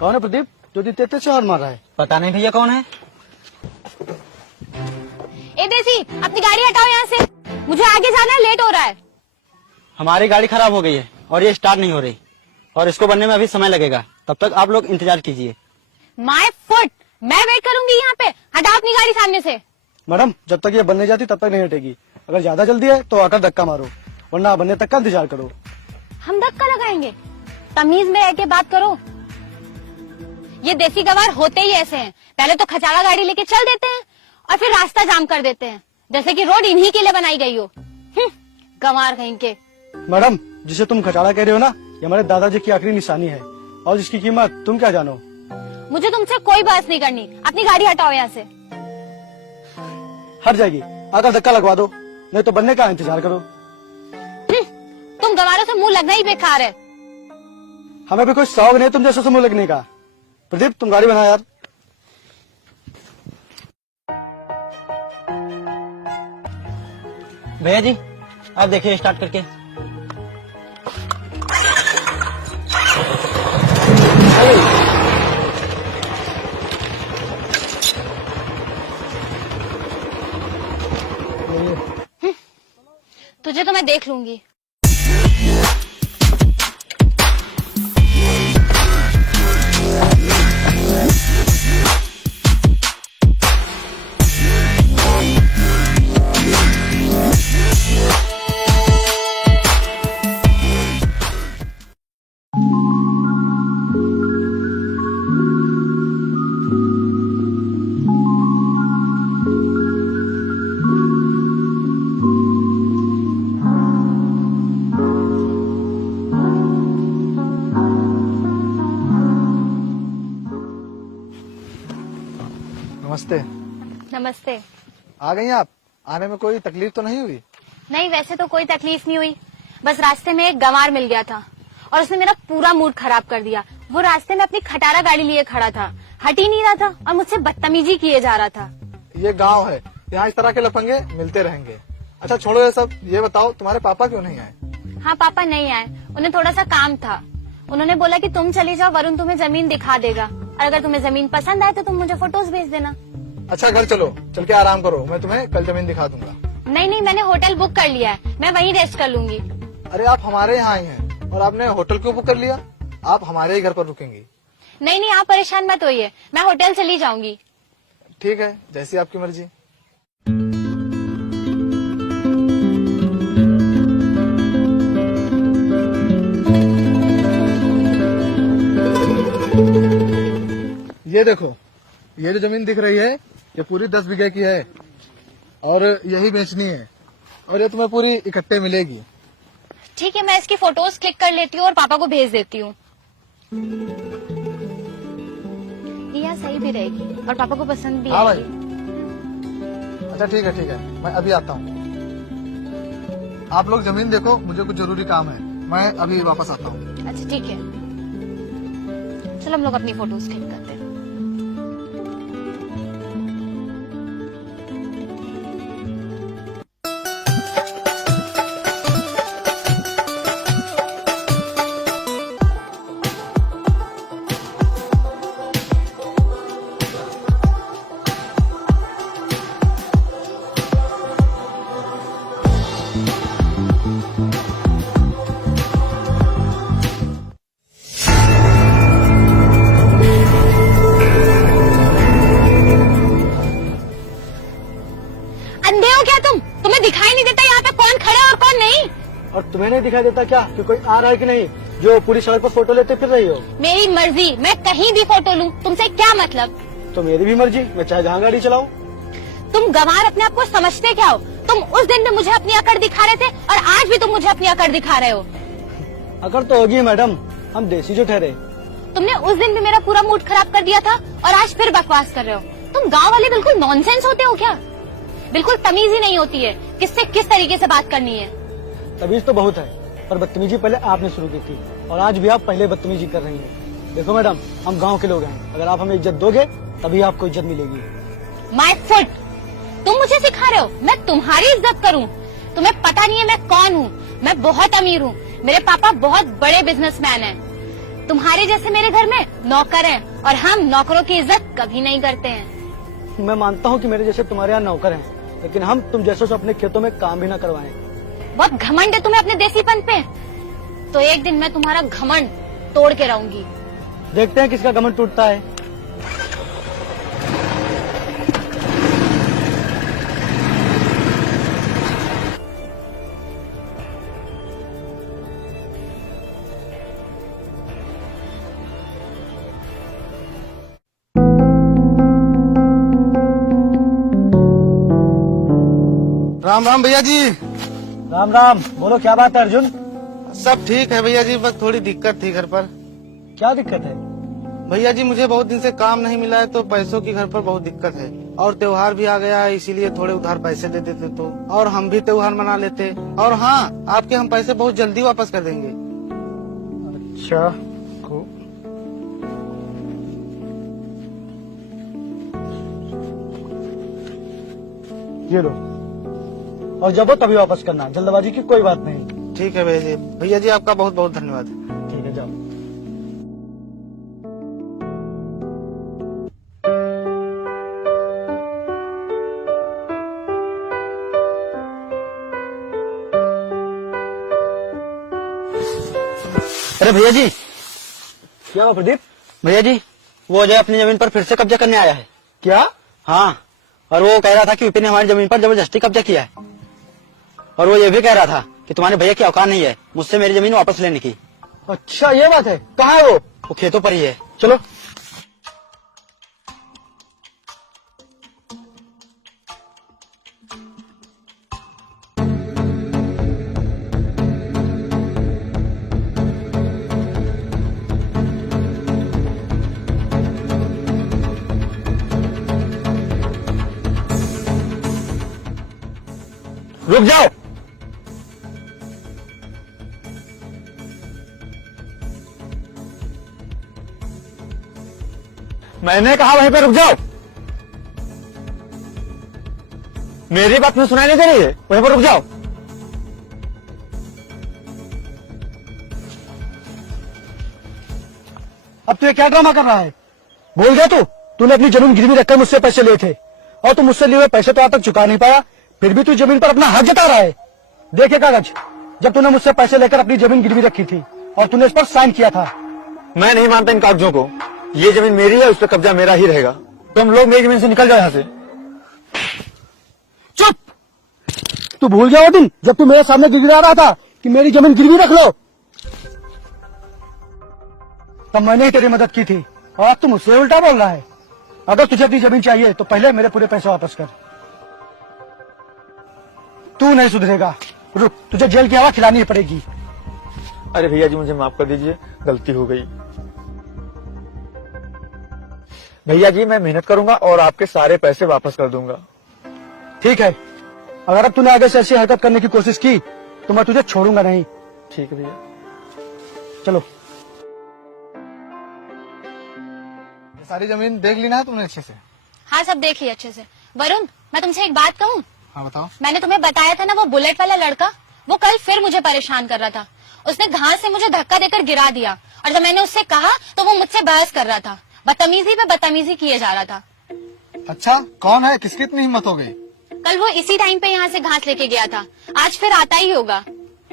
कौन है प्रदीप जो तेरे से और मार रहा है? पता नहीं भैया कौन है। ए देसी, अपनी गाड़ी हटाओ यहाँ से, मुझे आगे जाना है, लेट हो रहा है। हमारी गाड़ी खराब हो गई है और ये स्टार्ट नहीं हो रही और इसको बनने में अभी समय लगेगा, तब तक आप लोग इंतजार कीजिए। माय फुट, मैं वेट करूंगी यहाँ पे, हटाओ अपनी गाड़ी सामने से। मैडम जब तक ये बनने जाती तब तक नहीं हटेगी। अगर ज्यादा जल्दी है तो आकर धक्का मारो, वरना बनने तक का इंतजार करो। हम धक्का लगाएंगे? तमीज में रह के बात करो। ये देसी गवार होते ही ऐसे हैं, पहले तो खचाला गाड़ी लेके चल देते हैं और फिर रास्ता जाम कर देते हैं, जैसे कि रोड इन्हीं के लिए बनाई गई हो। गंवार कहीं के। मैडम जिसे तुम खचाड़ा कह रहे हो ना, ये हमारे दादाजी की आखिरी निशानी है और जिसकी कीमत तुम क्या जानो। मुझे तुमसे कोई बहस नहीं करनी, अपनी गाड़ी हटाओ यहाँ से। हट जाएगी, आकर धक्का लगवा दो, नहीं तो बनने का इंतजार करो। तुम गंवारों से मुंह लगना ही बेकार है। हमें भी कोई शौक नहीं तुम जैसे से मुंह लगने का। प्रदीप तुम गाड़ी बना यार। भैया जी आप देखिए स्टार्ट करके। तुझे तो मैं देख लूंगी। नमस्ते। नमस्ते। आ गई आप? आने में कोई तकलीफ तो नहीं हुई? नहीं, वैसे तो कोई तकलीफ नहीं हुई, बस रास्ते में एक गंवार मिल गया था और उसने मेरा पूरा मूड खराब कर दिया। वो रास्ते में अपनी खटारा गाड़ी लिए खड़ा था, हट ही नहीं रहा था और मुझसे बदतमीजी किए जा रहा था। ये गांव है, यहाँ इस तरह के लफंगे मिलते रहेंगे। अच्छा छोड़ो ये सब, ये बताओ तुम्हारे पापा क्यों नहीं आए? हाँ, पापा नहीं आए, उन्हें थोड़ा सा काम था। उन्होंने बोला कि तुम चली जाओ, वरुण तुम्हें जमीन दिखा देगा और अगर तुम्हें जमीन पसंद आए तो तुम मुझे फोटोज भेज देना। अच्छा घर चलो, चल के आराम करो, मैं तुम्हें कल जमीन दिखा दूंगा। नहीं, मैंने होटल बुक कर लिया है, मैं वहीं रेस्ट कर लूंगी। अरे आप हमारे यहाँ आई हैं और आपने होटल क्यों बुक कर लिया? आप हमारे ही घर पर रुकेंगी। नहीं, आप परेशान मत होइए, मैं होटल चली जाऊंगी। ठीक है, जैसी आपकी मर्जी। ये देखो, ये जो जमीन दिख रही है ये पूरी 10 बीघे की है और यही बेचनी है और ये तुम्हें पूरी इकट्ठे मिलेगी। ठीक है, मैं इसकी फोटोज क्लिक कर लेती हूँ और पापा को भेज देती हूँ। यह सही भी रहेगी और पापा को पसंद भी हाँ भाई। आएगी। अच्छा ठीक है, मैं अभी आता हूँ। आप लोग जमीन देखो, मुझे कुछ जरूरी काम है, मैं अभी वापस आता हूँ। अच्छा ठीक है, चलो हम लोग अपनी फोटोज क्लिक करते हैं। तुम्हें दिखाई नहीं देता यहाँ पे कौन खड़ा है और कौन नहीं? और तुम्हें नहीं दिखाई देता क्या कि कोई आ रहा है कि नहीं, जो पूरी सड़क पर फोटो लेते फिर रही हो? मेरी मर्जी, मैं कहीं भी फोटो लूं, तुमसे क्या मतलब? तो मेरी भी मर्जी, मैं चाहे जहाँ गाड़ी चलाऊं। तुम गंवार अपने आप को समझते क्या हो? तुम उस दिन भी मुझे अपनी अकड़ दिखा रहे थे और आज भी तुम मुझे अपनी अकड़ दिखा रहे हो। अकड़ तो होगी मैडम, हम देसी जो ठहरे। तुमने उस दिन भी मेरा पूरा मूड खराब कर दिया था और आज फिर बकवास कर रहे हो। तुम गाँव वाले बिल्कुल नॉनसेंस होते हो क्या? बिल्कुल तमीज ही नहीं होती है किससे किस तरीके से बात करनी है। तमीज तो बहुत है, पर बदतमीजी पहले आपने शुरू की थी और आज भी आप पहले बदतमीजी कर रही हैं। देखो मैडम, हम गांव के लोग हैं, अगर आप हमें इज्जत दोगे तभी आपको इज्जत मिलेगी। माय फुट, तुम मुझे सिखा रहे हो मैं तुम्हारी इज्जत करूं? तुम्हें पता नहीं है मैं कौन हूँ? मैं बहुत अमीर हूँ, मेरे पापा बहुत बड़े बिजनेसमैन हैं। तुम्हारे जैसे मेरे घर में नौकर हैं और हम नौकरों की इज्जत कभी नहीं करते हैं। मैं मानता हूँ कि मेरे जैसे तुम्हारे यहाँ नौकर हैं, लेकिन हम तुम जैसों से अपने खेतों में काम भी ना करवाएं। बहुत घमंड है तुम्हें अपने देसीपन पे, तो एक दिन मैं तुम्हारा घमंड तोड़ के रहूंगी। देखते हैं किसका घमंड टूटता है। राम राम भैया जी। राम राम। बोलो क्या बात है अर्जुन? सब ठीक है भैया जी, बस थोड़ी दिक्कत थी घर पर। क्या दिक्कत है? भैया जी मुझे बहुत दिन से काम नहीं मिला है, तो पैसों की घर पर बहुत दिक्कत है। और त्योहार भी आ गया है, इसीलिए थोड़े उधार पैसे दे देते तो, और हम भी त्योहार मना लेते। और हाँ, आपके हम पैसे बहुत जल्दी वापस कर देंगे। अच्छा। ये लो, और जब हो तभी वापस करना, जल्दबाजी की कोई बात नहीं। ठीक है भैया जी। भैया जी आपका बहुत बहुत धन्यवाद। ठीक है, जाओ। अरे भैया जी। क्या हुआ प्रदीप? भैया जी, वो अजय अपनी जमीन पर फिर से कब्जा करने आया है। क्या? हाँ, और वो कह रहा था कि विपिन ने हमारी जमीन पर जबरदस्ती कब्जा किया है। और वो ये भी कह रहा था कि तुम्हारे भैया की औकात नहीं है मुझसे मेरी जमीन वापस लेने की। अच्छा, ये बात है। कहाँ है वो? वो खेतों पर ही है। चलो। रुक जाओ। मैंने कहा वहीं पे रुक जाओ। मेरी बात में सुनाई नहीं दे रही है? वहीं पर रुक जाओ। अब तू ये क्या ड्रामा कर रहा है? भूल गया तू? तूने अपनी जमीन गिरवी रखकर मुझसे पैसे लिए थे, और तू मुझसे लिए हुए पैसे तो आज तक चुका नहीं पाया, फिर भी तू जमीन पर अपना हक जता रहा है। देखे कागज, जब तूने मुझसे पैसे लेकर अपनी जमीन गिरवी रखी थी और तूने इस पर साइन किया था। मैं नहीं मानता इन कागजों को। ये जमीन मेरी है, उस पर कब्जा मेरा ही रहेगा। तुम लोग मेरी जमीन से निकल जाओ यहाँ से। चुप! तू भूल गया वो दिन जब तू मेरे सामने गिड़गिड़ा रहा था कि मेरी जमीन गिरवी रख लो? तब मैंने ही तेरी मदद की थी, और अब तू मुझसे उल्टा बोल रहा है। अगर तुझे अपनी जमीन चाहिए तो पहले मेरे पूरे पैसे वापस कर। तू नहीं सुधरेगा। रुक, तुझे जेल की हवा खिलानी पड़ेगी। अरे भैया जी मुझे माफ कर दीजिए, गलती हो गई। भैया जी मैं मेहनत करूंगा और आपके सारे पैसे वापस कर दूंगा। ठीक है, अगर अब तूने आगे से ऐसी हरकत करने की कोशिश की तो मैं तुझे छोड़ूंगा नहीं। ठीक है भैया। चलो। सारी जमीन देख ली ना तुमने अच्छे से? हाँ, सब देख लिया अच्छे से। वरुण, मैं तुमसे एक बात कहूँ? हाँ बताओ। मैंने तुम्हें बताया था ना, वो बुलेट वाला लड़का, वो कल फिर मुझे परेशान कर रहा था। उसने घास से मुझे धक्का देकर गिरा दिया, और जब मैंने उससे कहा तो वो मुझसे बहस कर रहा था। बदतमीजी पे बदतमीजी किए जा रहा था। अच्छा, कौन है? किसकी इतनी हिम्मत हो गई? कल वो इसी टाइम पे यहाँ से घास लेके गया था, आज फिर आता ही होगा।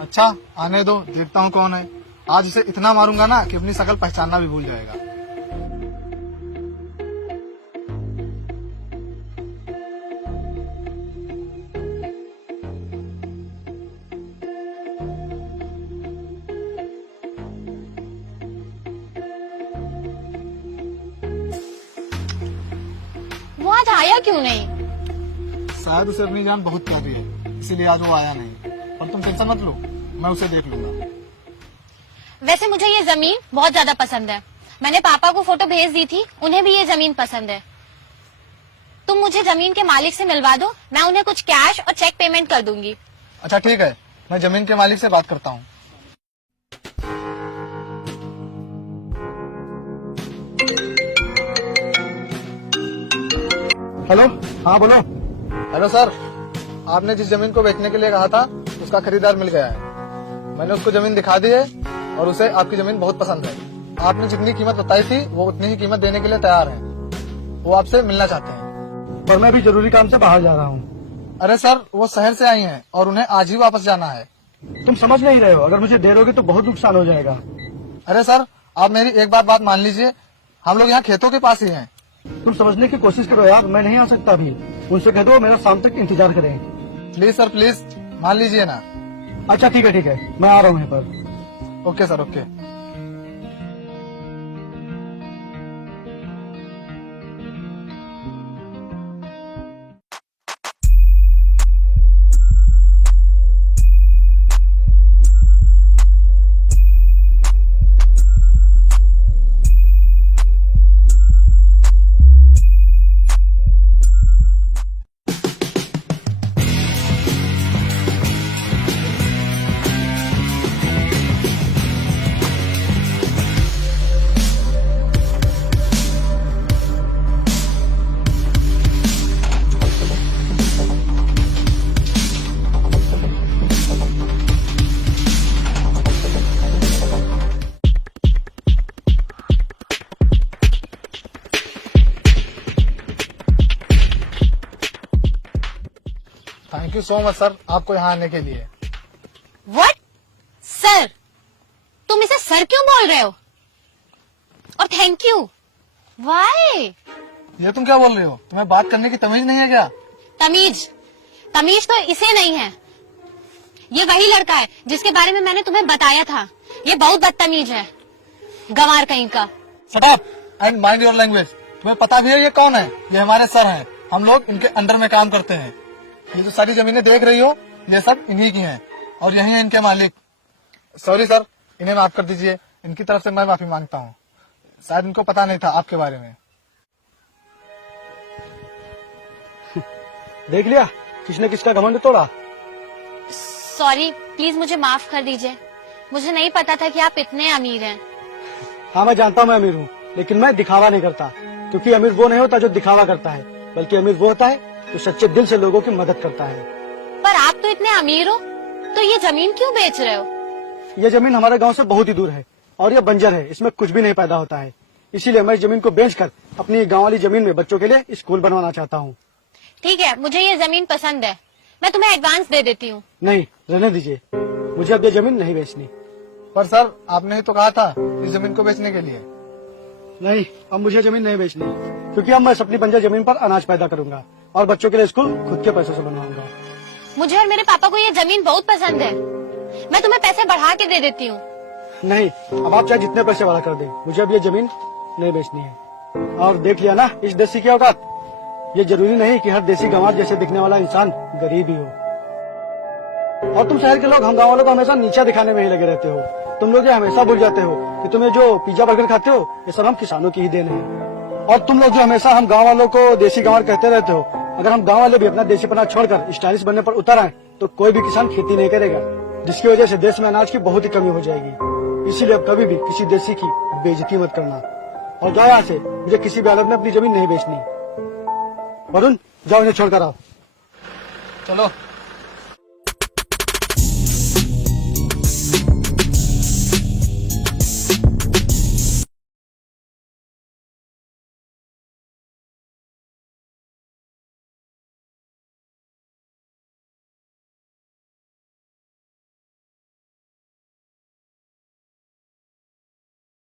अच्छा, आने दो, देखता हूँ कौन है। आज उसे इतना मारूंगा ना कि अपनी शकल पहचानना भी भूल जाएगा। वो आज आया क्यों नहीं? शायद उसे अपनी जान बहुत प्यारी है, इसीलिए आज वो आया नहीं। पर तुम टेंशन मत लो, मैं उसे देख लूंगा। वैसे मुझे ये जमीन बहुत ज्यादा पसंद है। मैंने पापा को फोटो भेज दी थी, उन्हें भी ये जमीन पसंद है। तुम मुझे जमीन के मालिक से मिलवा दो, मैं उन्हें कुछ कैश और चेक पेमेंट कर दूंगी। अच्छा ठीक है, मैं जमीन के मालिक से बात करता हूँ। हेलो। हाँ बोलो। हेलो सर, आपने जिस जमीन को बेचने के लिए कहा था उसका खरीदार मिल गया है। मैंने उसको जमीन दिखा दी है और उसे आपकी जमीन बहुत पसंद है। आपने जितनी कीमत बताई थी वो उतनी ही कीमत देने के लिए तैयार है। वो आपसे मिलना चाहते हैं। पर मैं भी जरूरी काम से बाहर जा रहा हूँ। अरे सर, वो शहर से आई हैं और उन्हें आज ही वापस जाना है। तुम समझ नहीं रहे हो, अगर मुझे देर होगी तो बहुत नुकसान हो जाएगा। अरे सर, आप मेरी एक बात मान लीजिए, हम लोग यहाँ खेतों के पास ही हैं। तुम समझने की कोशिश करो यार, मैं नहीं आ सकता अभी। उनसे कह दो मेरा शाम तक इंतजार करें। प्लीज सर, प्लीज मान लीजिए ना। अच्छा ठीक है, मैं आ रहा हूँ यहाँ पर। Okay sir, okay. Thank you so much sir, आपको यहाँ आने के लिए। व्हाट? सर? तुम इसे सर क्यों बोल रहे हो? और थैंक यू व्हाई? ये तुम क्या बोल रहे हो? तुम्हें बात करने की तमीज नहीं है क्या? तमीज तो इसे नहीं है। ये वही लड़का है जिसके बारे में मैंने तुम्हें बताया था। ये बहुत बदतमीज है, गंवार कहीं का। Shut up and mind your language. तुम्हें पता भी है ये कौन है? ये हमारे सर हैं। हम लोग इनके अंडर में काम करते हैं। ये जो सारी जमीनें देख रही हो, ये सब इन्हीं की हैं और यही है इनके मालिक। सॉरी सर, इन्हें माफ कर दीजिए। इनकी तरफ से मैं माफी मांगता हूँ। शायद इनको पता नहीं था आपके बारे में। देख लिया किसने किसका घमंड तोड़ा। सॉरी, प्लीज मुझे माफ कर दीजिए। मुझे नहीं पता था कि आप इतने अमीर हैं। हाँ मैं जानता हूँ मैं अमीर हूँ, लेकिन मैं दिखावा नहीं करता। क्योंकि अमीर वो नहीं होता जो दिखावा करता है, बल्कि अमीर वो होता है जो सच्चे दिल से लोगों की मदद करता है। पर आप तो इतने अमीर हो, तो ये जमीन क्यों बेच रहे हो? ये जमीन हमारे गांव से बहुत ही दूर है और ये बंजर है, इसमें कुछ भी नहीं पैदा होता है। इसीलिए मैं इस जमीन को बेचकर अपनी गांव वाली जमीन में बच्चों के लिए स्कूल बनवाना चाहता हूँ। ठीक है, मुझे ये जमीन पसंद है। मैं तुम्हें एडवांस दे देती हूँ। नहीं, रहने दीजिए, मुझे अब ये जमीन नहीं बेचनी। पर सर, आपने ही तो कहा था इस जमीन को बेचने के लिए। नहीं, अब मुझे जमीन नहीं बेचनी, क्योंकि अब मैं अपनी बंजर जमीन पर अनाज पैदा करूंगा और बच्चों के लिए स्कूल खुद के पैसों से बनवाऊंगा। मुझे और मेरे पापा को ये जमीन बहुत पसंद है। मैं तुम्हें पैसे बढ़ा के दे देती हूँ। नहीं, अब आप चाहे जितने पैसे वाला कर दें, मुझे अब ये जमीन नहीं बेचनी है। और देख लिया ना इस देसी की औकात। ये जरूरी नहीं कि हर देसी गंवार जैसे दिखने वाला इंसान गरीब ही हो। और तुम शहर के लोग हम गाँव वालों को हमेशा नीचा दिखाने में ही लगे रहते हो। तुम लोग ये हमेशा भूल जाते हो कि तुम्हें जो पिज्जा बर्गर खाते हो ये सब हम किसानों की ही देन है। और तुम लोग जो हमेशा हम गाँव वालों को देसी गंवार कहते रहते हो, अगर हम गाँव वाले भी अपना देसीपना छोड़कर स्टाइलिश बनने पर उतर आए तो कोई भी किसान खेती नहीं करेगा, जिसकी वजह से देश में अनाज की बहुत ही कमी हो जाएगी। इसीलिए अब कभी भी किसी देसी की बेइज्जती मत करना। और जाओ यहाँ से, मुझे किसी भी हालत में अपनी जमीन नहीं बेचनी। वरुण, जाओ इन्हें छोड़कर आओ। चलो।